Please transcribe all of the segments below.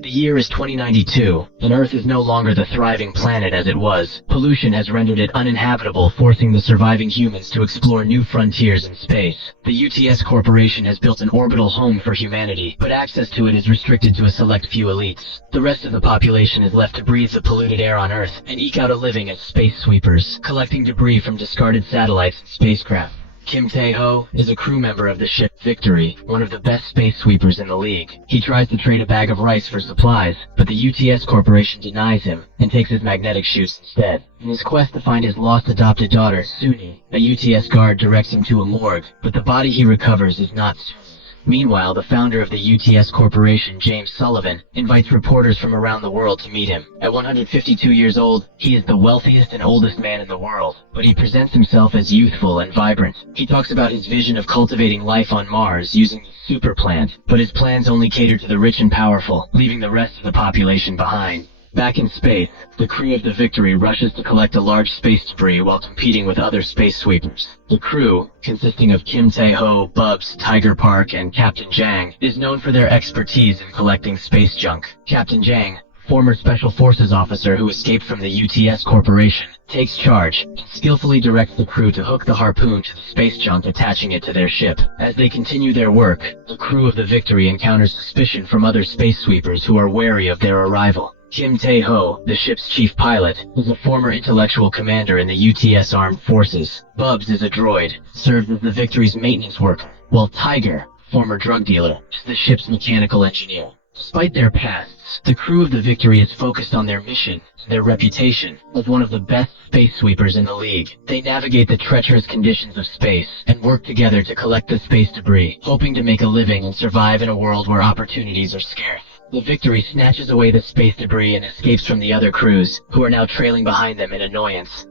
The year is 2092, and Earth is no longer the thriving planet as it was. Pollution has rendered it uninhabitable, forcing the surviving humans to explore new frontiers in space. The UTS Corporation has built an orbital home for humanity, but access to it is restricted to a select few elites. The rest of the population is left to breathe the polluted air on Earth and eke out a living as space sweepers, collecting debris from discarded satellites and spacecraft. Kim Tae-ho is a crew member of the ship Victory, one of the best space sweepers in the league. He tries to trade a bag of rice for supplies, but the UTS Corporation denies him and takes his magnetic shoots instead. In his quest to find his lost adopted daughter, Suni, a UTS guard directs him to a morgue, but the body he recovers is not Suni. Meanwhile, the founder of the UTS Corporation, James Sullivan, invites reporters from around the world to meet him. At 152 years old, he is the wealthiest and oldest man in the world, but he presents himself as youthful and vibrant. He talks about his vision of cultivating life on Mars using the super plant, but his plans only cater to the rich and powerful, leaving the rest of the population behind. Back in space, the crew of the Victory rushes to collect a large space debris while competing with other space sweepers. The crew, consisting of Kim Tae-ho, Bubs, Tiger Park, and Captain Jang, is known for their expertise in collecting space junk. Captain Jang, former Special Forces officer who escaped from the UTS Corporation, takes charge and skillfully directs the crew to hook the harpoon to the space junk, attaching it to their ship. As they continue their work, the crew of the Victory encounters suspicion from other space sweepers who are wary of their arrival. Kim Tae-ho, the ship's chief pilot, is a former intellectual commander in the UTS Armed Forces. Bubs is a droid, serves as the Victory's maintenance worker, while Tiger, former drug dealer, is the ship's mechanical engineer. Despite their pasts, the crew of the Victory is focused on their mission and their reputation as one of the best space sweepers in the league. They navigate the treacherous conditions of space and work together to collect the space debris, hoping to make a living and survive in a world where opportunities are scarce. The Victory snatches away the space debris and escapes from the other crews, who are now trailing behind them in annoyance.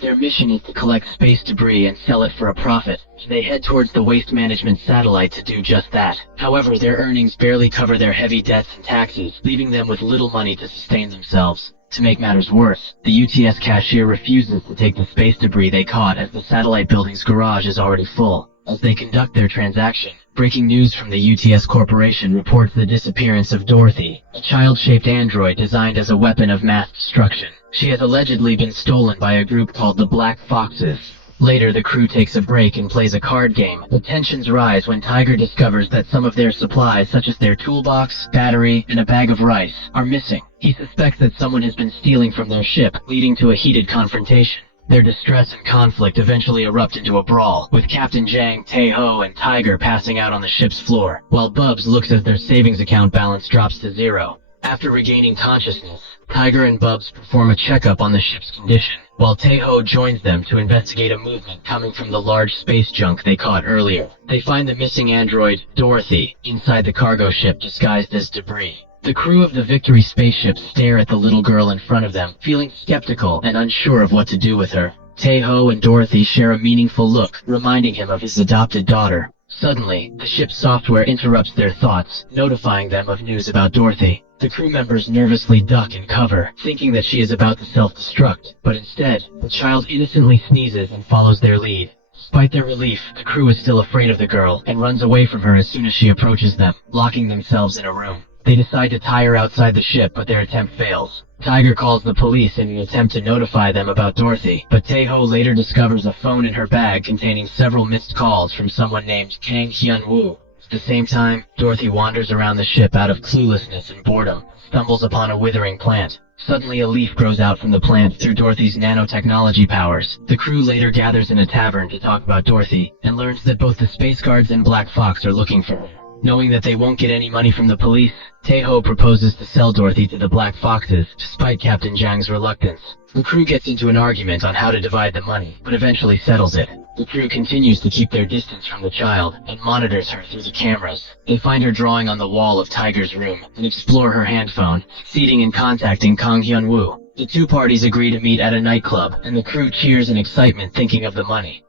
Their mission is to collect space debris and sell it for a profit, and they head towards the waste management satellite to do just that. However, their earnings barely cover their heavy debts and taxes, leaving them with little money to sustain themselves. To make matters worse, the UTS cashier refuses to take the space debris they caught as the satellite building's garage is already full. As they conduct their transaction, breaking news from the UTS Corporation reports the disappearance of Dorothy, a child-shaped android designed as a weapon of mass destruction. She has allegedly been stolen by a group called the Black Foxes. Later, the crew takes a break and plays a card game, but tensions rise when Tiger discovers that some of their supplies, such as their toolbox, battery, and a bag of rice, are missing. He suspects that someone has been stealing from their ship, leading to a heated confrontation. Their distress and conflict eventually erupt into a brawl, with Captain Jang, Tae-ho, and Tiger passing out on the ship's floor, while Bubs looks as their savings account balance drops to zero. After regaining consciousness, Tiger and Bubs perform a checkup on the ship's condition, while Tae-ho joins them to investigate a movement coming from the large space junk they caught earlier. They find the missing android, Dorothy, inside the cargo ship disguised as debris. The crew of the Victory spaceship stare at the little girl in front of them, feeling skeptical and unsure of what to do with her. Tae-ho and Dorothy share a meaningful look, reminding him of his adopted daughter. Suddenly, the ship's software interrupts their thoughts, notifying them of news about Dorothy. The crew members nervously duck and cover, thinking that she is about to self-destruct, but instead, the child innocently sneezes and follows their lead. Despite their relief, the crew is still afraid of the girl and runs away from her as soon as she approaches them, locking themselves in a room. They decide to tie her outside the ship, but their attempt fails. Tiger calls the police in an attempt to notify them about Dorothy, but Tae-ho later discovers a phone in her bag containing several missed calls from someone named Kang Hyun-woo. At the same time, Dorothy wanders around the ship out of cluelessness and boredom, stumbles upon a withering plant. Suddenly a leaf grows out from the plant through Dorothy's nanotechnology powers. The crew later gathers in a tavern to talk about Dorothy, and learns that both the Space Guards and Black Fox are looking for her. Knowing that they won't get any money from the police, Tae-ho proposes to sell Dorothy to the Black Foxes, despite Captain Jang's reluctance. The crew gets into an argument on how to divide the money, but eventually settles it. The crew continues to keep their distance from the child, and monitors her through the cameras. They find her drawing on the wall of Tiger's room, and explore her handphone, succeeding in contacting Kang Hyun-woo. The two parties agree to meet at a nightclub, and the crew cheers in excitement thinking of the money.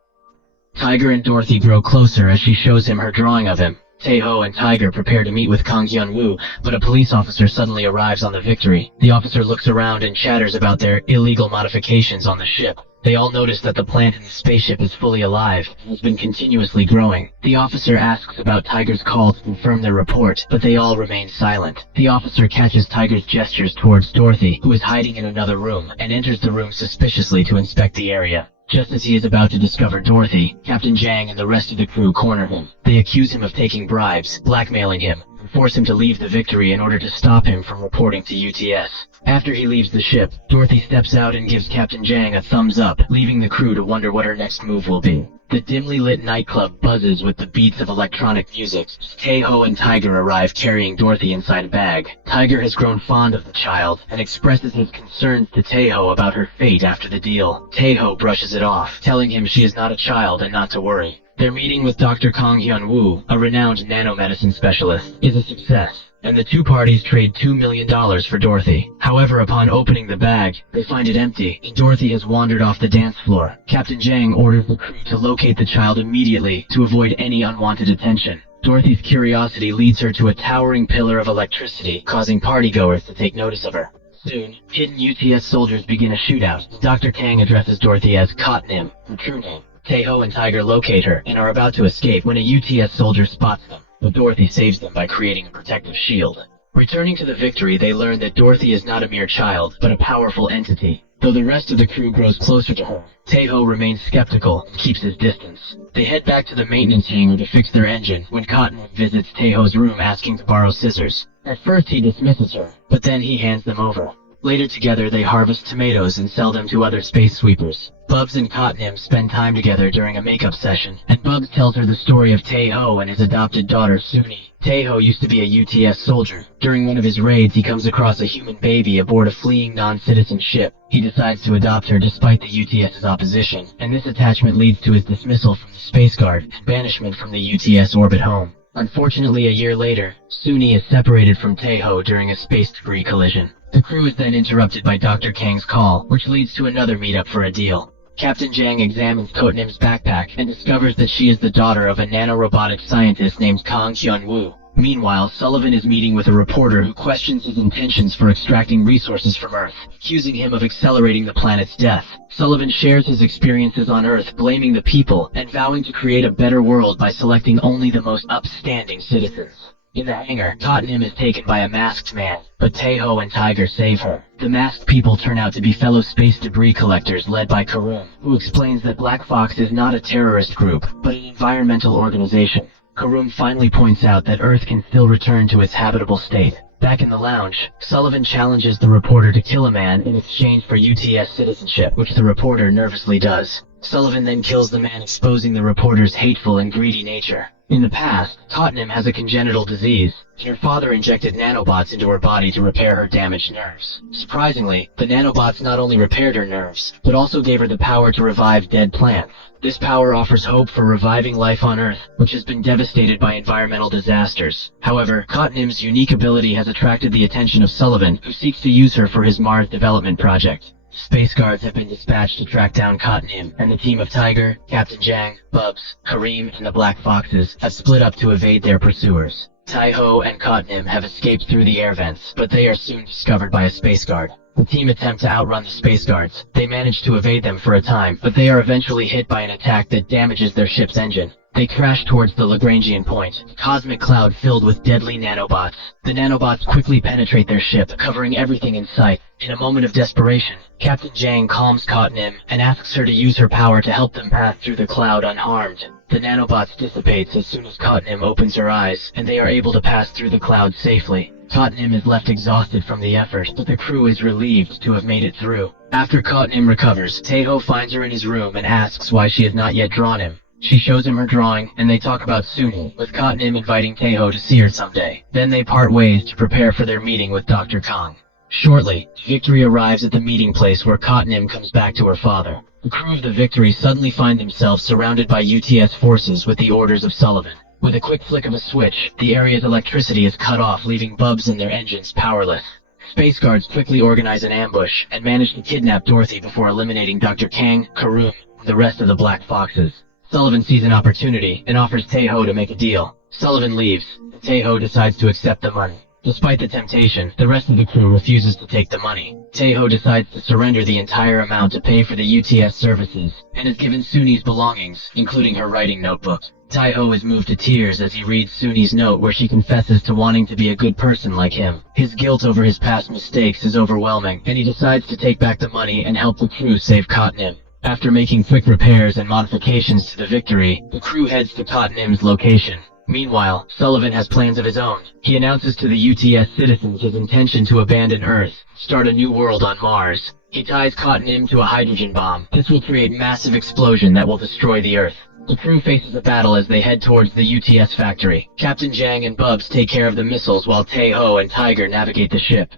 Tiger and Dorothy grow closer as she shows him her drawing of him. Tae-ho and Tiger prepare to meet with Kang Hyun-woo, but a police officer suddenly arrives on the Victory. The officer looks around and chatters about their illegal modifications on the ship. They all notice that the plant in the spaceship is fully alive and has been continuously growing. The officer asks about Tiger's call to confirm their report, but they all remain silent. The officer catches Tiger's gestures towards Dorothy, who is hiding in another room, and enters the room suspiciously to inspect the area. Just as he is about to discover Dorothy, Captain Jang and the rest of the crew corner him. They accuse him of taking bribes, blackmailing him, and force him to leave the Victory in order to stop him from reporting to UTS. After he leaves the ship, Dorothy steps out and gives Captain Jang a thumbs up, leaving the crew to wonder what her next move will be. The dimly lit nightclub buzzes with the beats of electronic music. Taeho and Tiger arrive carrying Dorothy inside a bag. Tiger has grown fond of the child and expresses his concerns to Taeho about her fate after the deal. Taeho brushes it off, telling him she is not a child and not to worry. Their meeting with Dr. Kang Hyun-woo, a renowned nanomedicine specialist, is a success, and the two parties trade $2 million for Dorothy. However, upon opening the bag, they find it empty, and Dorothy has wandered off the dance floor. Captain Jang orders the crew to locate the child immediately to avoid any unwanted attention. Dorothy's curiosity leads her to a towering pillar of electricity, causing partygoers to take notice of her. Soon, hidden UTS soldiers begin a shootout. Dr. Kang addresses Dorothy as Cotton, her true name. Taeho and Tiger locate her and are about to escape when a UTS soldier spots them, but Dorothy saves them by creating a protective shield. Returning to the Victory, they learn that Dorothy is not a mere child, but a powerful entity. Though the rest of the crew grows closer to her, Taeho remains skeptical and keeps his distance. They head back to the maintenance hangar to fix their engine when Cotton visits Taeho's room asking to borrow scissors. At first he dismisses her, but then he hands them over. Later together they harvest tomatoes and sell them to other space sweepers. Bubs and Cotton spend time together during a makeup session, and Bubs tells her the story of Taeho and his adopted daughter Suni. Taeho used to be a UTS soldier. During one of his raids he comes across a human baby aboard a fleeing non-citizen ship. He decides to adopt her despite the UTS's opposition, and this attachment leads to his dismissal from the Space Guard and banishment from the UTS orbit home. Unfortunately, a year later, Suni is separated from Taeho during a space debris collision. The crew is then interrupted by Dr. Kang's call, which leads to another meetup for a deal. Captain Jang examines Tottenham's backpack and discovers that she is the daughter of a nanorobotic scientist named Kang Hyun-woo. Meanwhile, Sullivan is meeting with a reporter who questions his intentions for extracting resources from Earth, accusing him of accelerating the planet's death. Sullivan shares his experiences on Earth, blaming the people, and vowing to create a better world by selecting only the most upstanding citizens. In the hangar, Cotton is taken by a masked man, but Taeho and Tiger save her. The masked people turn out to be fellow space debris collectors led by Karoom, who explains that Black Fox is not a terrorist group, but an environmental organization. Karoom finally points out that Earth can still return to its habitable state. Back in the lounge, Sullivan challenges the reporter to kill a man in exchange for UTS citizenship, which the reporter nervously does. Sullivan then kills the man, exposing the reporter's hateful and greedy nature. In the past, Tottenham has a congenital disease, and her father injected nanobots into her body to repair her damaged nerves. Surprisingly, the nanobots not only repaired her nerves, but also gave her the power to revive dead plants. This power offers hope for reviving life on Earth, which has been devastated by environmental disasters. However, Cottonham's unique ability has attracted the attention of Sullivan, who seeks to use her for his Mars development project. Space guards have been dispatched to track down Cottonham, and the team of Tiger, Captain Jang, Bubs, Kareem, and the Black Foxes have split up to evade their pursuers. Taeho and Cottonham have escaped through the air vents, but they are soon discovered by a space guard. The team attempt to outrun the space guards. They manage to evade them for a time, but they are eventually hit by an attack that damages their ship's engine. They crash towards the Lagrangian point, a cosmic cloud filled with deadly nanobots. The nanobots quickly penetrate their ship, covering everything in sight. In a moment of desperation, Captain Jang calms Cottonham and asks her to use her power to help them pass through the cloud unharmed. The nanobots dissipates as soon as Cottonham opens her eyes, and they are able to pass through the cloud safely. Cottonham is left exhausted from the effort, but the crew is relieved to have made it through. After Cottonham recovers, Taeho finds her in his room and asks why she has not yet drawn him. She shows him her drawing, and they talk about Suni, with Cottonham inviting Taeho to see her someday. Then they part ways to prepare for their meeting with Dr. Kang. Shortly, Victory arrives at the meeting place where Cottonham comes back to her father. The crew of the Victory suddenly find themselves surrounded by UTS forces with the orders of Sullivan. With a quick flick of a switch, the area's electricity is cut off, leaving Bubs and their engines powerless. Space guards quickly organize an ambush and manage to kidnap Dorothy before eliminating Dr. Kang, Karoom, and the rest of the Black Foxes. Sullivan sees an opportunity and offers Taeho to make a deal. Sullivan leaves, and Taeho decides to accept the money. Despite the temptation, the rest of the crew refuses to take the money. Taeho decides to surrender the entire amount to pay for the UTS services, and is given Suni's belongings, including her writing notebook. Taeho is moved to tears as he reads Suni's note where she confesses to wanting to be a good person like him. His guilt over his past mistakes is overwhelming, and he decides to take back the money and help the crew save Cottonim. After making quick repairs and modifications to the Victory, the crew heads to Cottonim's location. Meanwhile, Sullivan has plans of his own. He announces to the UTS citizens his intention to abandon Earth, start a new world on Mars. He ties Cottonim to a hydrogen bomb. This will create massive explosion that will destroy the Earth. The crew faces a battle as they head towards the UTS factory. Captain Jang and Bubs take care of the missiles while Taeho and Tiger navigate the ship.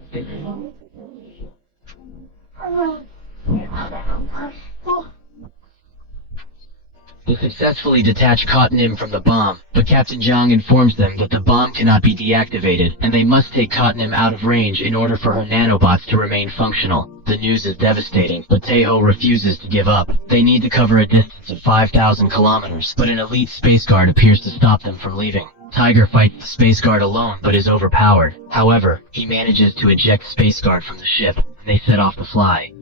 They successfully detach Cottonim from the bomb, but Captain Jang informs them that the bomb cannot be deactivated, and they must take Cottonim out of range in order for her nanobots to remain functional. The news is devastating, but Taeho refuses to give up. They need to cover a distance of 5,000 kilometers, but an elite space guard appears to stop them from leaving. Tiger fights the space guard alone, but is overpowered. However, he manages to eject space guard from the ship, and they set off to fly.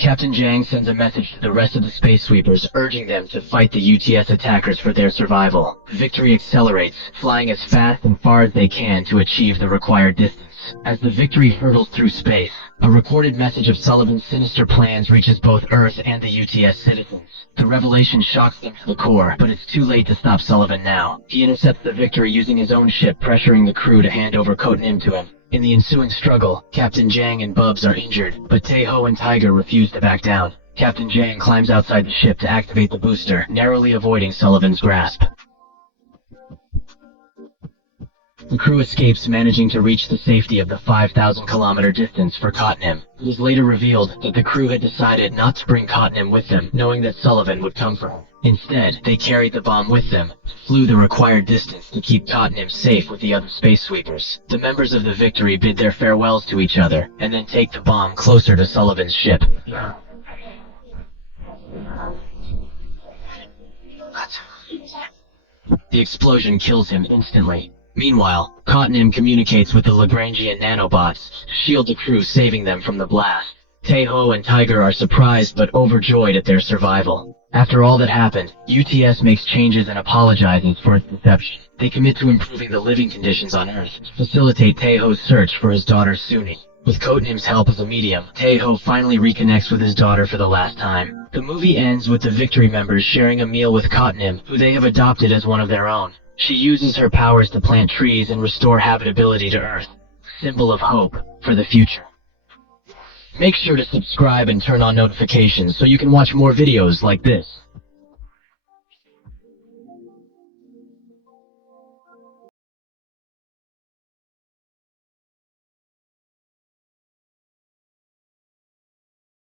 Captain Jang sends a message to the rest of the space sweepers, urging them to fight the UTS attackers for their survival. The Victory accelerates, flying as fast and far as they can to achieve the required distance. As the Victory hurtles through space, a recorded message of Sullivan's sinister plans reaches both Earth and the UTS citizens. The revelation shocks them to the core, but it's too late to stop Sullivan now. He intercepts the Victory using his own ship, pressuring the crew to hand over Cottonim to him. In the ensuing struggle, Captain Jang and Bubs are injured, but Taeho and Tiger refuse to back down. Captain Jang climbs outside the ship to activate the booster, narrowly avoiding Sullivan's grasp. The crew escapes, managing to reach the safety of the 5,000-kilometer distance for Cottonim. It is later revealed that the crew had decided not to bring Cottonim with them, knowing that Sullivan would come for her. Instead, they carried the bomb with them, flew the required distance to keep Cottonim safe with the other space sweepers. The members of the Victory bid their farewells to each other, and then take the bomb closer to Sullivan's ship. The explosion kills him instantly. Meanwhile, Cottonim communicates with the Lagrangian nanobots to shield the crew, saving them from the blast. Taeho and Tiger are surprised but overjoyed at their survival. After all that happened, UTS makes changes and apologizes for its deception. They commit to improving the living conditions on Earth to facilitate Taeho's search for his daughter Suni. With Cottonim's help as a medium, Taeho finally reconnects with his daughter for the last time. The movie ends with the Victory members sharing a meal with Cottonim, who they have adopted as one of their own. She uses her powers to plant trees and restore habitability to Earth, symbol of hope for the future. Make sure to subscribe and turn on notifications so you can watch more videos like this.